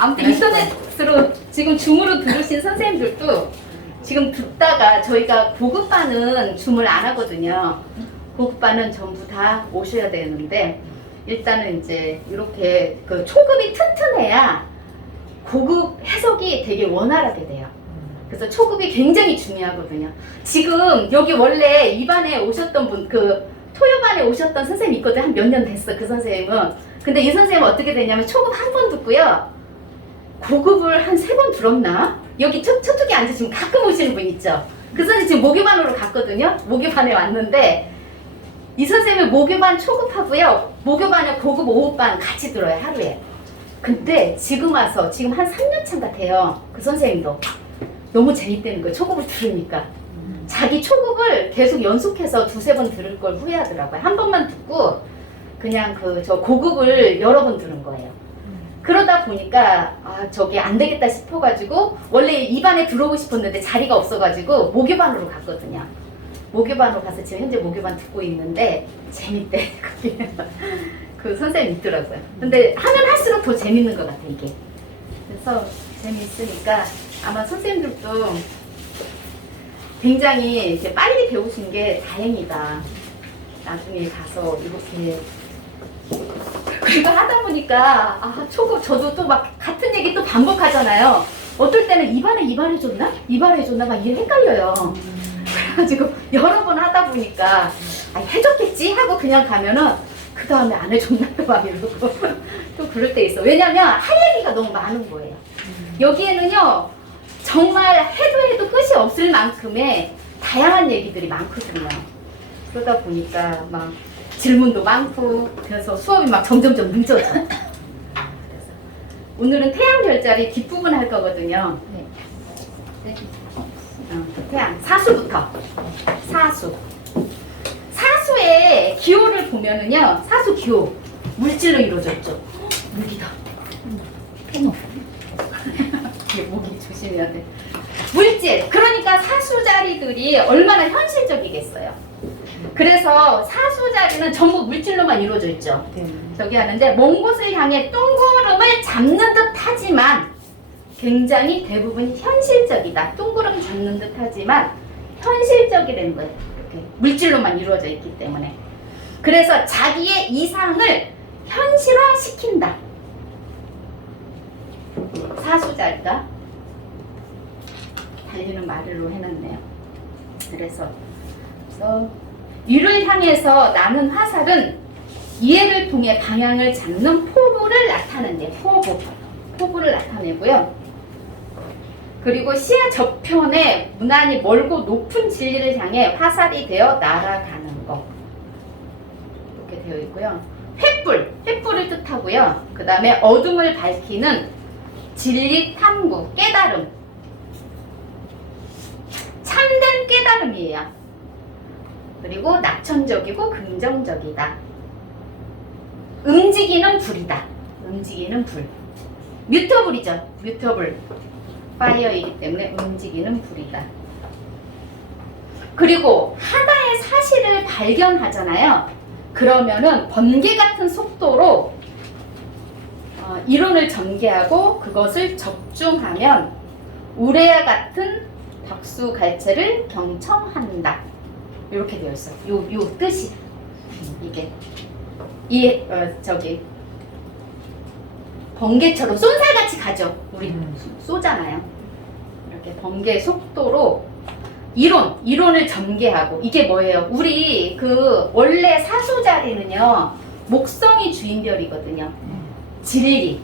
아무튼 인터넷으로 지금 줌으로 들으신 선생님들도 지금 듣다가 저희가 고급반은 줌을 안 하거든요. 고급반은 전부 다 오셔야 되는데 일단은 이제 이렇게 그 초급이 튼튼해야 고급 해석이 되게 원활하게 돼요. 그래서 초급이 굉장히 중요하거든요. 지금 여기 원래 2반에 오셨던 분, 그 토요반에 오셨던 선생님 있거든요. 한 몇 년 됐어, 그 선생님은. 근데 이 선생님은 어떻게 되냐면 초급 한 번 듣고요. 고급을 한 3번 들었나? 여기 저쪽에 앉으시면 가끔 오시는 분 있죠. 그 선생님 지금 모교반으로 갔거든요. 모교반에 왔는데 이 선생님은 모교반 초급하고요. 모교반에 고급 5반 같이 들어요, 하루에. 근데 지금 와서 지금 한 3년 차 같아요. 그 선생님도. 너무 재밌다는 거예요. 초급을 들으니까. 자기 초급을 계속 연속해서 2-3번 들을 걸 후회하더라고요. 한 번만 듣고 그냥 저 고급을 여러 번 들은 거예요. 그러다 보니까 저게 안 되겠다 싶어가지고 원래 2반에 들어오고 싶었는데 자리가 없어가지고 모교반으로 갔거든요. 모교반으로 가서 지금 현재 모교반 듣고 있는데 재밌대. 그 선생님 있더라고요. 근데 하면 할수록 더 재밌는 것 같아, 이게. 그래서 재미있으니까 아마 선생님들도 굉장히 이렇게 빨리 배우신 게 다행이다. 나중에 가서 이렇게 그리고 하다 보니까 초급 저도 또 막 같은 얘기 또 반복하잖아요. 어떨 때는 이발해줬나? 이발해줬나? 막 이게 헷갈려요. 그래가지고 여러 번 하다 보니까 해줬겠지 하고 그냥 가면은 그 다음에 안 해줬나? 막 이러고 또 그럴 때 있어. 왜냐면 할 얘기가 너무 많은 거예요. 여기에는요 정말 해도 끝이 없을 만큼의 다양한 얘기들이 많거든요. 그러다 보니까 막 질문도 많고 그래서 수업이 막 점점점 늦어져. 오늘은 태양 별자리 뒷부분 할 거거든요. 네. 태양 사수부터. 사수의 기호를 보면은요, 사수 기호 물질로 이루어져 있죠. 무기다. 목이 조심해야 돼. 물질. 그러니까 사수 자리들이 얼마나 현실적이겠어요. 그래서 사수 자리는 전부 물질로만 이루어져 있죠. 저기 하는데 먼 곳을 향해 둥구름을 잡는 듯 하지만 굉장히 대부분 현실적이다. 둥구름 잡는 듯 하지만 현실적이라는 거예요. 이렇게 물질로만 이루어져 있기 때문에. 그래서 자기의 이상을 현실화시킨다. 사수 자리가 달리는 말로 해놨네요. 그래서 위를 향해서 나는 화살은 이해를 통해 방향을 잡는 포부를 나타낸대요. 포부를 나타내고요. 그리고 시야 저편에 무난히 멀고 높은 진리를 향해 화살이 되어 날아가는 것. 이렇게 되어 있고요. 횃불을 뜻하고요. 그 다음에 어둠을 밝히는 진리 탐구, 깨달음. 참된 깨달음이에요. 그리고 낙천적이고 긍정적이다. 움직이는 불이다. 움직이는 불. 뮤터블이죠. 뮤터블. 파이어이기 때문에 움직이는 불이다. 그리고 하나의 사실을 발견하잖아요. 그러면은 번개 같은 속도로 이론을 전개하고 그것을 적중하면 우레와 같은 박수갈채를 경청한다. 이렇게 되어 있어요. 요 뜻이 이게 번개처럼 쏜살같이 가죠. 우리 쏘잖아요. 이렇게 번개 속도로 이론을 전개하고 이게 뭐예요? 우리 원래 사수 자리는요 목성이 주인별이거든요. 진리.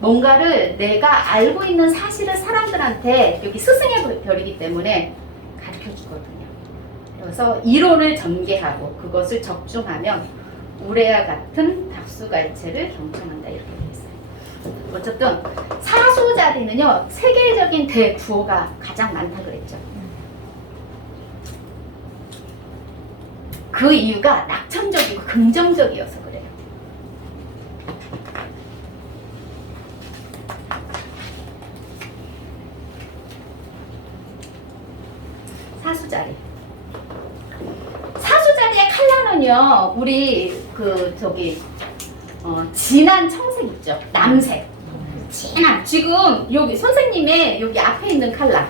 뭔가를 내가 알고 있는 사실을 사람들한테 여기 스승의 별이기 때문에 가르쳐 주거든요. 그래서 이론을 전개하고 그것을 적중하면 우레와 같은 박수갈채를 경청한다. 이렇게 되어 있어요. 어쨌든 사수 자리는요 세계적인 대구호가 가장 많다 그랬죠. 그 이유가 낙천적이고 긍정적이어서 그래요. 사수자리. 사수자리의 컬러는요, 우리 진한 청색 있죠? 남색. 진한 지금 여기 선생님의 여기 앞에 있는 칼라.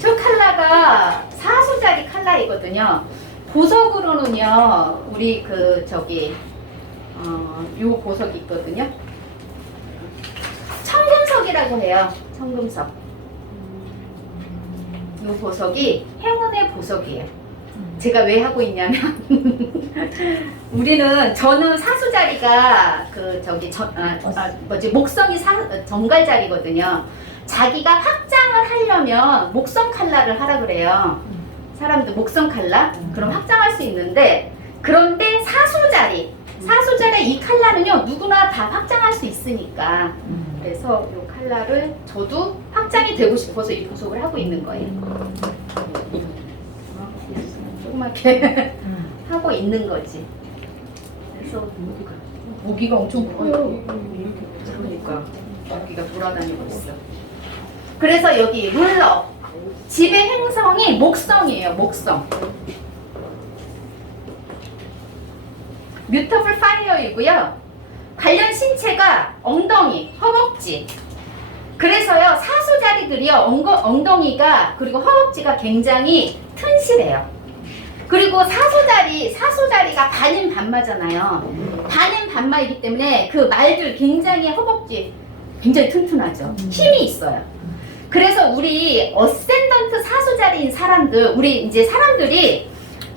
저 칼라가 4소짜리 칼라이거든요. 보석으로는요, 우리 그 저기 요 보석이 있거든요. 청금석이라고 해요. 청금석. 요 보석이 행운의 보석이에요. 제가 왜 하고 있냐면 저는 사수자리가 그 저기 목성이 정갈자리거든요. 자기가 확장을 하려면 목성 칼라를 하라 그래요. 사람들 목성 칼라 그럼 확장할 수 있는데, 그런데 사수자리 이 칼라는요 누구나 다 확장할 수 있으니까, 그래서 이 칼라를 저도 확장이 되고 싶어서 이 보석을 하고 있는 거예요. 조그맣게 하고 있는 거지. 그래서 모기가 엄청 커요. 그러니까 모기가 돌아다니고 있어. 그래서 여기 룰러 집의 행성이 목성이에요. 목성. 뮤터블 파이어이고요. 관련 신체가 엉덩이, 허벅지. 그래서요 사수자리들이요 엉덩이가 그리고 허벅지가 굉장히 튼실해요. 그리고 사수자리가 반인 반마잖아요. 반인 반마이기 때문에 그 말들 굉장히 허벅지 굉장히 튼튼하죠. 힘이 있어요. 그래서 우리 어센던트 사수자리인 사람들, 우리 이제 사람들이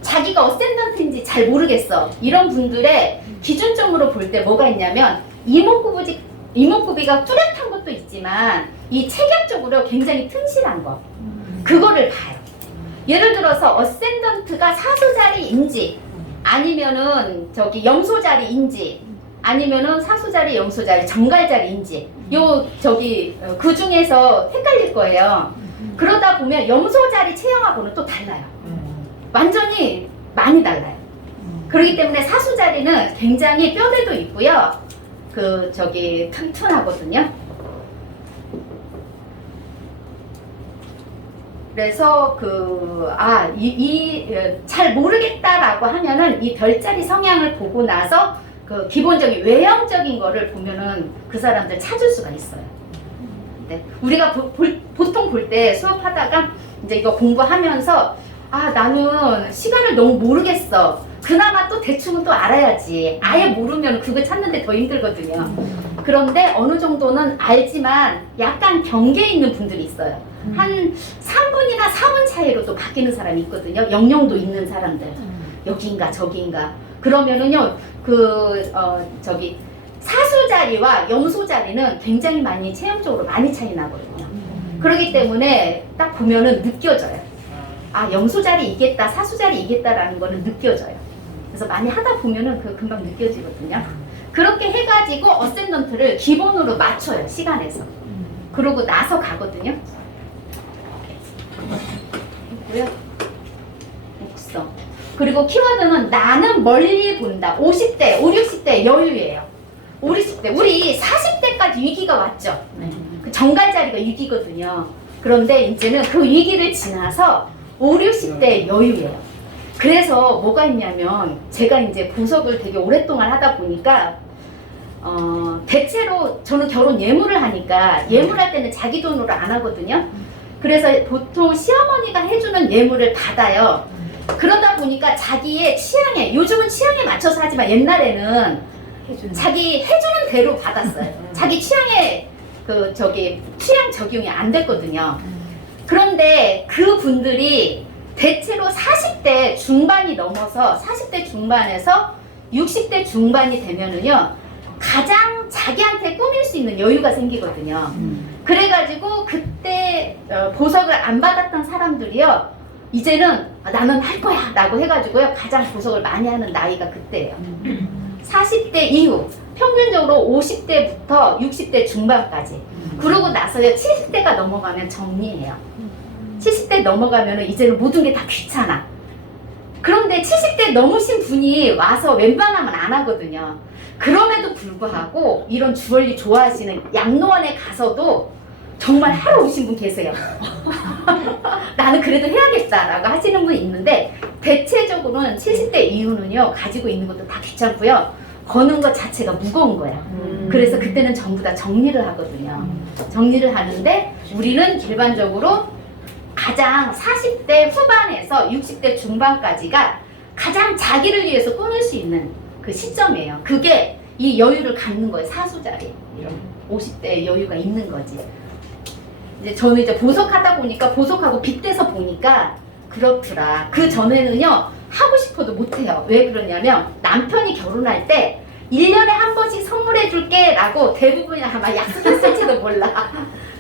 자기가 어센던트인지 잘 모르겠어. 이런 분들의 기준점으로 볼 때 뭐가 있냐면 이목구비가 뚜렷한 것도 있지만 이 체격적으로 굉장히 튼실한 거. 그거를 봐요. 예를 들어서 어센던트가 사수자리인지 아니면은 저기 염소자리인지 아니면은 사수자리, 염소자리, 정갈자리인지 그 중에서 헷갈릴 거예요. 그러다 보면 염소자리 체형하고는 또 달라요. 완전히 많이 달라요. 그렇기 때문에 사수자리는 굉장히 뼈대도 있고요. 튼튼하거든요. 그래서 잘 모르겠다라고 하면은 이 별자리 성향을 보고 나서 그 기본적인 외형적인 거를 보면은 그 사람들 찾을 수가 있어요. 네. 우리가 보통 볼 때 수업하다가 이제 이거 공부하면서 나는 시간을 너무 모르겠어. 그나마 또 대충은 또 알아야지. 아예 모르면 그거 찾는데 더 힘들거든요. 그런데 어느 정도는 알지만 약간 경계에 있는 분들이 있어요. 한 3분이나 4분 차이로도 바뀌는 사람이 있거든요. 영영도 있는 사람들. 여기인가 저기인가. 그러면은요, 사수자리와 염소자리는 굉장히 많이 체형적으로 많이 차이 나거든요. 그렇기 때문에 딱 보면은 느껴져요. 염소자리 이겠다, 사수자리 이겠다라는 거는 느껴져요. 그래서 많이 하다 보면은 금방 느껴지거든요. 그렇게 해가지고 어센던트를 기본으로 맞춰요, 시간에서. 그러고 나서 가거든요. 있고요. 목성. 그리고 키워드는 나는 멀리 본다. 50대, 5, 60대 여유예요. 5, 60대. 우리 40대까지 위기가 왔죠. 그 정갈자리가 위기거든요. 그런데 이제는 그 위기를 지나서 5, 60대 여유예요. 그래서 뭐가 있냐면 제가 이제 보석을 되게 오랫동안 하다 보니까 대체로 저는 결혼 예물을 하니까 예물할 때는 자기 돈으로 안 하거든요. 그래서 보통 시어머니가 해주는 예물을 받아요. 그러다 보니까 자기의 취향에, 요즘은 취향에 맞춰서 하지만 옛날에는 자기 해주는 대로 받았어요. 자기 취향에 취향 적용이 안 됐거든요. 그런데 그 분들이 대체로 40대 중반이 넘어서 40대 중반에서 60대 중반이 되면은요, 가장 자기한테 꾸밀 수 있는 여유가 생기거든요. 그래가지고 그때 보석을 안 받았던 사람들이요, 이제는 나는 할 거야 라고 해가지고요, 가장 보석을 많이 하는 나이가 그때예요. 40대 이후 평균적으로 50대부터 60대 중반까지. 그러고 나서요 70대가 넘어가면 정리해요. 70대 넘어가면 이제는 모든 게 다 귀찮아. 그런데 70대 넘으신 분이 와서 웬만하면 안 하거든요. 그럼에도 불구하고 이런 주얼리 좋아하시는 양로원에 가서도 정말 하러 오신 분 계세요. 나는 그래도 해야겠다라고 하시는 분이 있는데, 대체적으로는 70대 이후는요 가지고 있는 것도 다 귀찮고요, 거는 것 자체가 무거운 거야. 그래서 그때는 전부 다 정리를 하거든요. 정리를 하는데 우리는 일반적으로 가장 40대 후반에서 60대 중반까지가 가장 자기를 위해서 꾸밀 수 있는 그 시점이에요. 그게 이 여유를 갖는 거예요. 사수자리. 이런 50대의 여유가 있는 거지. 이제 저는 이제 보석하다 보니까 보석하고 빗대서 보니까 그렇더라. 그 전에는요 하고 싶어도 못해요. 왜 그러냐면 남편이 결혼할 때 1년에 한 번씩 선물해 줄게 라고 대부분이 아마 약속했을지도 몰라.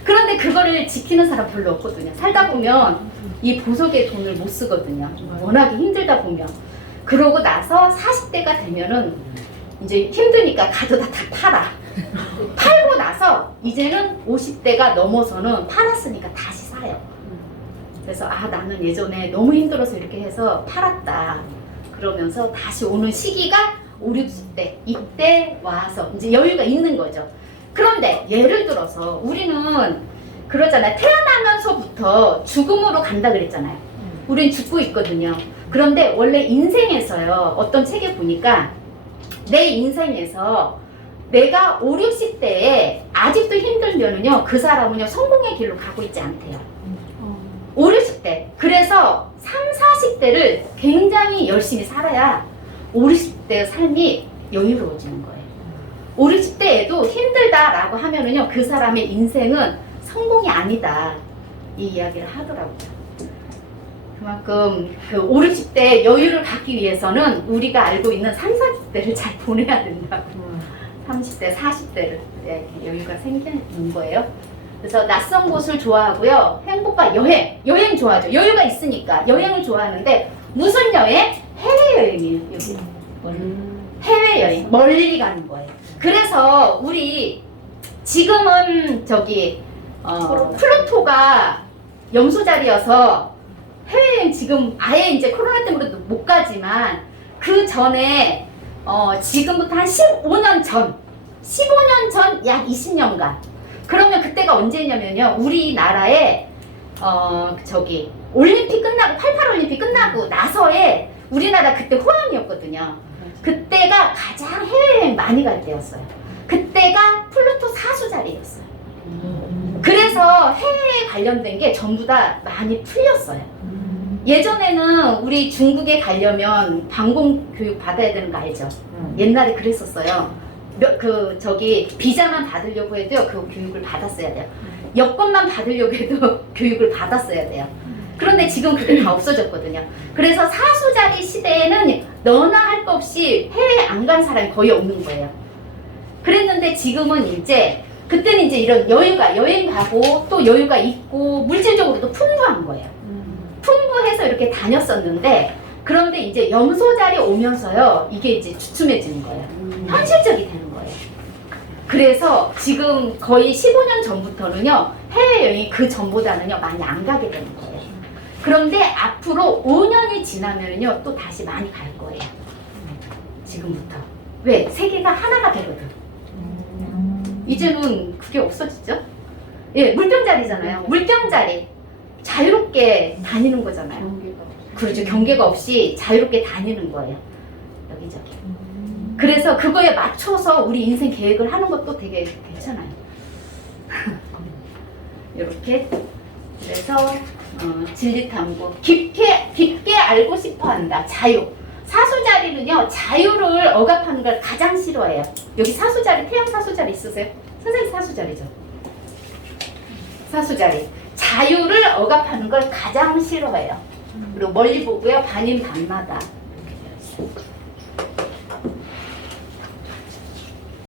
그런데 그거를 지키는 사람 별로 없거든요. 살다 보면 이 보석에 돈을 못 쓰거든요. 워낙에 힘들다 보면. 그러고 나서 40대가 되면은 이제 힘드니까 가져다 다 팔아. 팔고 나서 이제는 50대가 넘어서는 팔았으니까 다시 사요. 그래서 아 나는 예전에 너무 힘들어서 이렇게 해서 팔았다. 그러면서 다시 오는 시기가 5, 60대 이때 와서 이제 여유가 있는 거죠. 그런데 예를 들어서 우리는 그러잖아요. 태어나면서부터 죽음으로 간다 그랬잖아요. 우린 죽고 있거든요. 그런데 원래 인생에서요. 어떤 책에 보니까 내 인생에서 내가 5, 60대에 아직도 힘들면은요. 그 사람은요. 성공의 길로 가고 있지 않대요. 5, 60대. 그래서 3, 40대를 굉장히 열심히 살아야 5, 60대의 삶이 여유로워지는 거예요. 5, 60대에도 힘들다라고 하면은요, 그 사람의 인생은 성공이 아니다. 이 이야기를 하더라고요. 그만큼 그 5, 60대 여유를 갖기 위해서는 우리가 알고 있는 3, 40대를 잘 보내야 된다고. 30대, 40대를 여유가 생기는 거예요. 그래서 낯선 곳을 좋아하고요. 행복과 여행 좋아하죠. 여유가 있으니까 여행을 좋아하는데 무슨 여행? 해외여행이에요. 여기. 해외여행. 멀리 가는 거예요. 그래서 우리 지금은 저기 플루토가 염소자리여서 해외여행 지금 아예 이제 코로나 때문에 못 가지만 그 전에 지금부터 한 15년 전 약 20년간 그러면 그때가 언제냐면요 우리나라에 저기 올림픽 끝나고 88 올림픽 끝나고 나서에 우리나라 그때 호황이었거든요. 그때가 가장 해외여행 많이 갈 때였어요. 그때가 플루토 사수자리였어요. 그래서 해외에 관련된 게 전부 다 많이 풀렸어요. 예전에는 우리 중국에 가려면 방공교육 받아야 되는 거 알죠? 옛날에 그랬었어요. 비자만 받으려고 해도 그 교육을 받았어야 돼요. 여권만 받으려고 해도 교육을 받았어야 돼요. 그런데 지금 그게 다 없어졌거든요. 그래서 사수자리 시대에는 너나 할 거 없이 해외에 안 간 사람이 거의 없는 거예요. 그랬는데 지금은 이제 그때는 이제 이런 여유가 여행 가고 또 여유가 있고 물질적으로도 풍부한 거예요. 풍부해서 이렇게 다녔었는데 그런데 이제 염소자리 오면서요 이게 이제 주춤해지는 거예요. 현실적이 되는 거예요. 그래서 지금 거의 15년 전부터는요 해외여행이 그 전보다는요 많이 안 가게 되는 거예요. 그런데 앞으로 5년이 지나면요 또 다시 많이 갈 거예요. 지금부터. 왜? 세계가 하나가 되거든. 이제는 그게 없어지죠? 예, 물병자리잖아요. 물병자리. 자유롭게 다니는 거잖아요. 그렇죠. 경계가 없이 자유롭게 다니는 거예요. 여기저기. 그래서 그거에 맞춰서 우리 인생 계획을 하는 것도 되게 괜찮아요. 이렇게. 그래서 진리탐구. 깊게 알고 싶어 한다. 자유. 사수자리는요, 자유를 억압하는 걸 가장 싫어해요. 여기 사수자리, 태양 사수자리 있으세요? 선생님 사수자리죠? 사수자리. 자유를 억압하는 걸 가장 싫어해요. 그리고 멀리 보고요, 반인 반마다.